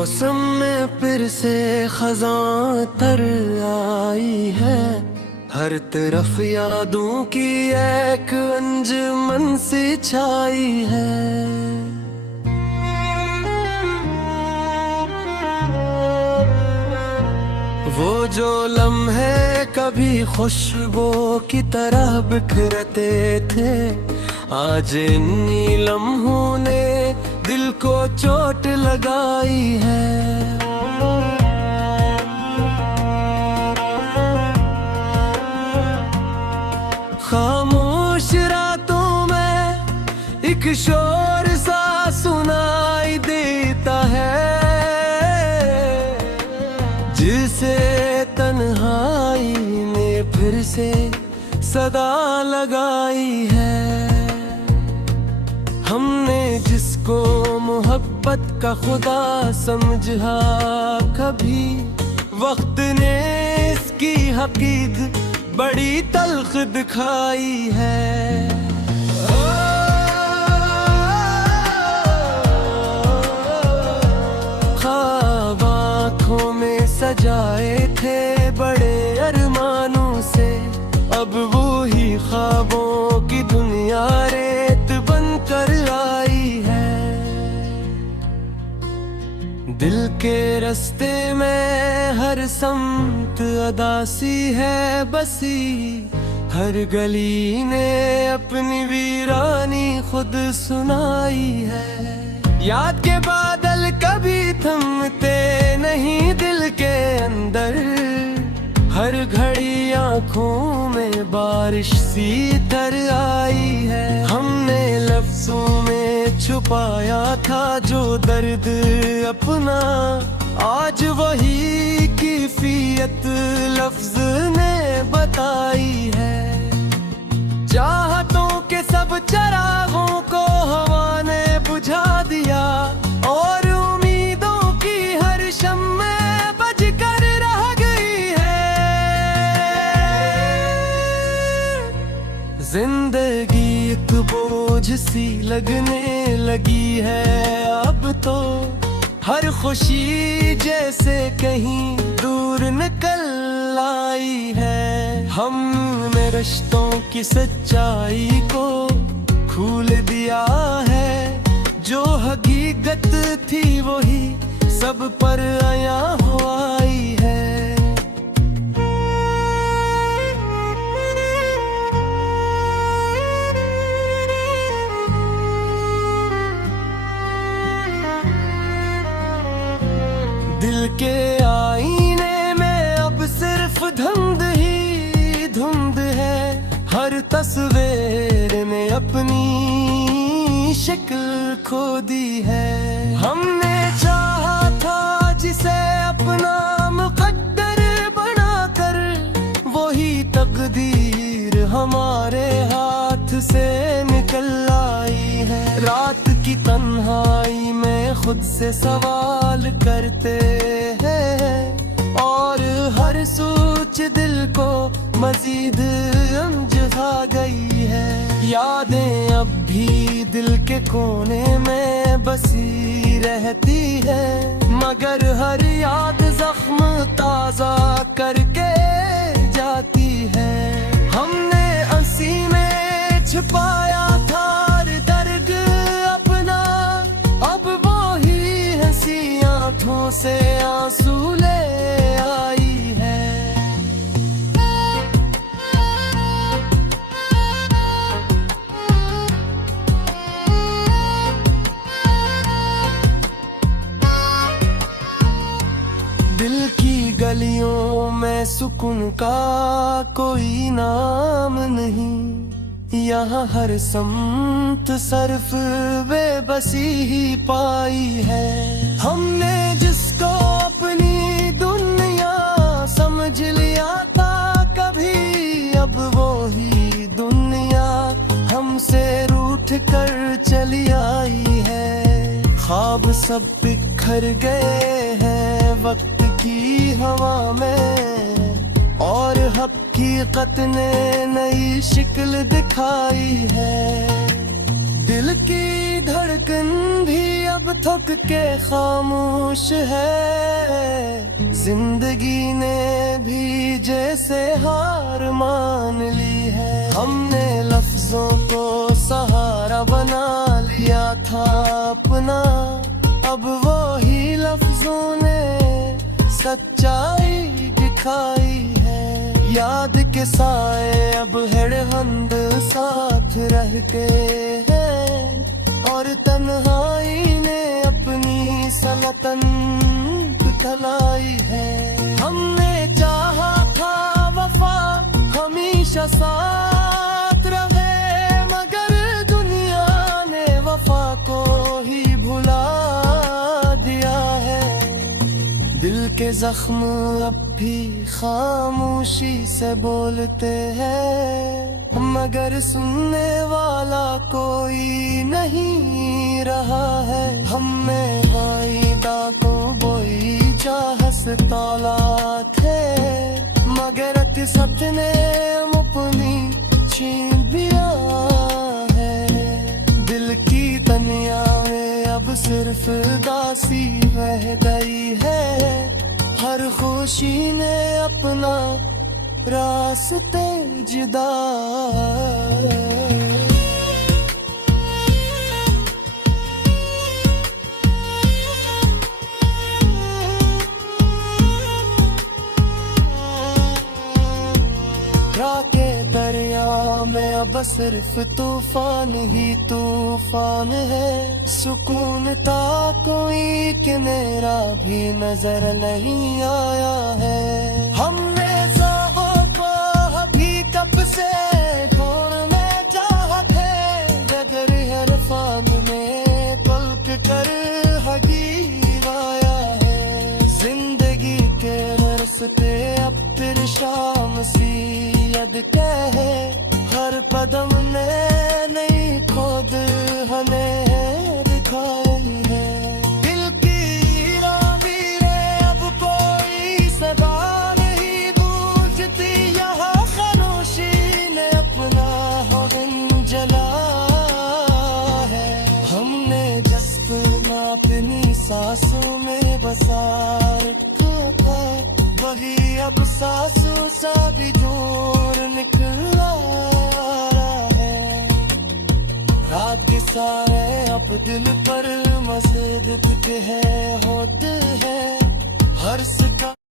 मौसम में फिर से खज़ां तर आई है, हर तरफ यादों की एक अंजुमन सी छाई है। वो जो लम्हे कभी खुशबू की तरह बिखरते थे, आज इन्हीं लम्हों ने दिल को चोट लगाई है। खामोश रातों में एक शोर सा सुनाई देता है, जिसे तन्हाई ने फिर से सदा लगाई है। हमने जिसको मोहब्बत का खुदा समझा, कभी वक्त ने इसकी हकीकत बड़ी तल्ख दिखाई है। ख्वाब आँखों में सजाए थे बड़े अरमानों से, अब वो ही ख्वाबों की दुनिया रेत बनकर आई है। दिल के रास्ते में हर समत अदासी है बसी, हर गली ने अपनी वीरानी खुद सुनाई है। याद के बादल कभी थमते नहीं दिल के अंदर, हर घड़ी आँखों में बारिश सी तर आई है। हमने लफ्जों में छुपाया था जो दर्द अपना, आज वही कैफियत लफ्ज ने बताई है। चाहतों के सब चरागों को हवा ने बुझा दिया, और उम्मीदों की हर शम्मे बज कर रह गई है। जिंदगी एक बोझ सी लगने लगी है अब तो, हर खुशी जैसे कहीं दूर निकल आई है। हमने रिश्तों की सच्चाई को खोल दिया है, जो हकीकत थी वही सब पर आया हो आई है। दिल के आईने में अब सिर्फ धुंध ही धुंध है, हर तस्वीर ने अपनी शक्ल खो दी है। हमने चाहा था जिसे अपना मुकद्दर बनाकर, वही तकदीर हमारे हाथ से निकल आई है। रात की तन्हाई में खुद से सवाल करते हैं, और हर सोच दिल को मजीद अंजहा गई है। यादें अब भी दिल के कोने में बसी रहती है, मगर हर याद जख्म ताजा करके जाती है। हमने हंसी में छुपाया था दर्द अपना, अब वो ही हंसी आँखों से आंसू ले आई है। दिल की गलियों में सुकून का कोई नाम नहीं, यहाँ हर समत सिर्फ बेबसी ही पाई है। हमने जिसको अपनी दुनिया समझ लिया था कभी, अब वो ही दुनिया हमसे रूठ कर चली आई है। ख्वाब सब बिखर गए हैं वक्त की हवा में, और हकीकत ने नई शक्ल दिखाई है। दिल की धड़कन भी अब थक के खामोश है। जिंदगी ने भी जैसे हार मान ली है। हमने लफ्जों को सहारा बना लिया था अपना, अब वो ही लफ्जों ने सच्चाई दिखाई है। याद के साए अब हेड़हंद साथ रहते हैं, और तन्हाई ने अपनी सनतन दिखलाई है। हमने चाहा था वफा हमेशा साथ रहे, मगर दुनिया ने वफा को ही भुला दिया है। दिल के जख्म अब भी खामोशी से बोलते हैं, मगर सुनने वाला कोई नहीं रहा है। हमने वाइदा तो बोई चाहस तौला थे, मगर सच ने अपनी छीन लिया है। दिल की तनिया में अब सिर्फ दासी रह गई है, हर खुशी ने अपना रास्ते जुदा। के दरिया में अब सिर्फ तूफान ही तूफान है। सुकून था कोई किनारा भी नजर नहीं आया है। हमने ज़ों को अभी कब से ढूंढने चाहा थे, मगर हर फान में पलक कर हकीर आया है। जिंदगी के रास्ते अब फिर शाम सी कहे, हर कदम ने नई खोद हमें दिखाई है। दिल की राहें अब कोई सदा नहीं बूझती, यहाँ खामोशी ने अपना हौरन जला है। हमने जज्ब अपनी सांसों में बसा रखा था, वही अब सांसों सा भी जोर निकला है। रात के सारे अब दिल पर मज़ीद हैं होते हैं, हर सिका